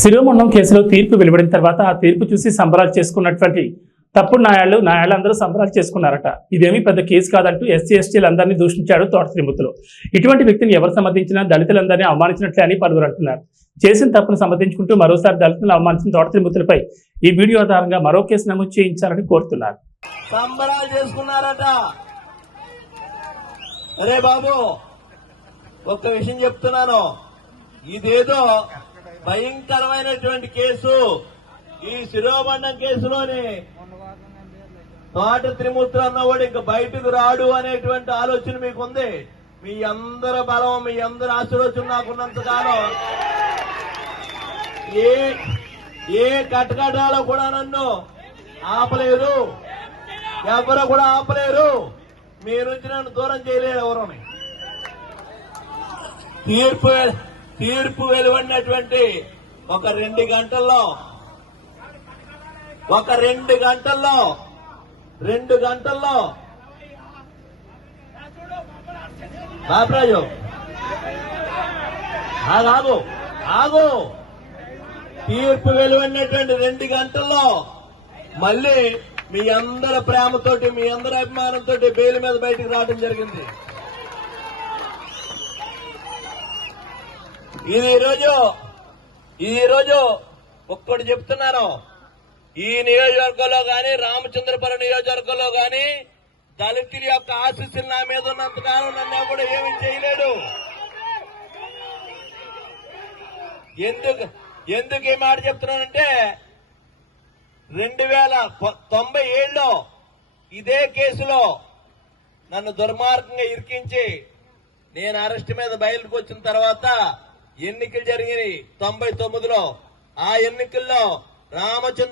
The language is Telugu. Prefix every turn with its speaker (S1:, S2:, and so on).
S1: శిరోమండం కేసులో తీర్పు వెలువడిన తర్వాత ఆ తీర్పు చూసి సంబరాలు చేసుకున్నటువంటి తప్పుడు న్యాయాలు న్యాయాలు అందరూ సంబరాలు చేసుకున్నారట. ఇదేమీ పెద్ద కేసు కాదంటూ ఎస్సీ ఎస్టీలందరినీ దూషించాడు తోట శ్రీమతులు ఇటువంటి వ్యక్తిని ఎవరు సమర్థించినా దళితులందరినీ అవమానించినట్లే అని పలువురు అంటున్నారు. చేసిన తప్పును సమర్థించుకుంటూ మరోసారి దళితులను అవమానించిన తోట శ్రీమతులపై ఈ వీడియో ఆధారంగా మరో కేసు నమోదు చేయించాలని కోరుతున్నారు.
S2: సంబరాలు చేసుకున్నారట. అరే బాబు ఒక్క విషయం చెప్తున్నాను. ఇదేదో భయంకరమైనటువంటి కేసు. ఈ శిరోమండం కేసులోని తోట త్రిమూర్తులు అన్నవాడు ఇంకా బయటకు రాడు అనేటువంటి ఆలోచన మీకు ఉంది మీ అందరి బలం మీ అందరి ఆశీర్వచనం నాకున్నంత కాలం ఏ ఏ కటకటాలో కూడా నన్ను ఆపలేదు ఎవరు కూడా ఆపలేరు. మీ నుంచి నన్ను దూరం చేయలేరు ఎవరు తీర్పు తీర్పు వెలువడినటువంటి ఒక రెండు గంటల్లో ఒక రెండు గంటల్లో రెండు గంటల్లో. బాబరాజు ఆగు, ఆగు. తీర్పు వెలువడినటువంటి రెండు గంటల్లో మళ్ళీ మీ అందరి ప్రేమతోటి మీ అందరి అభిమానంతో బెయిల్ మీద బయటికి రావడం జరిగింది. ఇది ఈరోజు ఈరోజు ఒక్కటి చెప్తున్నాను ఈ నియోజకవర్గంలో కానీ రామచంద్రపురం నియోజకవర్గంలో కానీ దళితుల యొక్క ఆశీస్సులు నా మీద ఉన్నంతకాలం నన్ను కూడా ఏమి చేయలేడు. ఎందుకు ఎందుకు ఈ మాట చెప్తున్నానంటే రెండు వేల తొంభై ఏళ్ళలో ఇదే కేసులో నన్ను దుర్మార్గంగా ఇరికించి నేను అరెస్ట్ మీద బయలుకు వచ్చిన తర్వాత ఎన్నికలు జరిగినాయి. తొంభై తొమ్మిదిలో ఆ ఎన్నికల్లో రామచంద్ర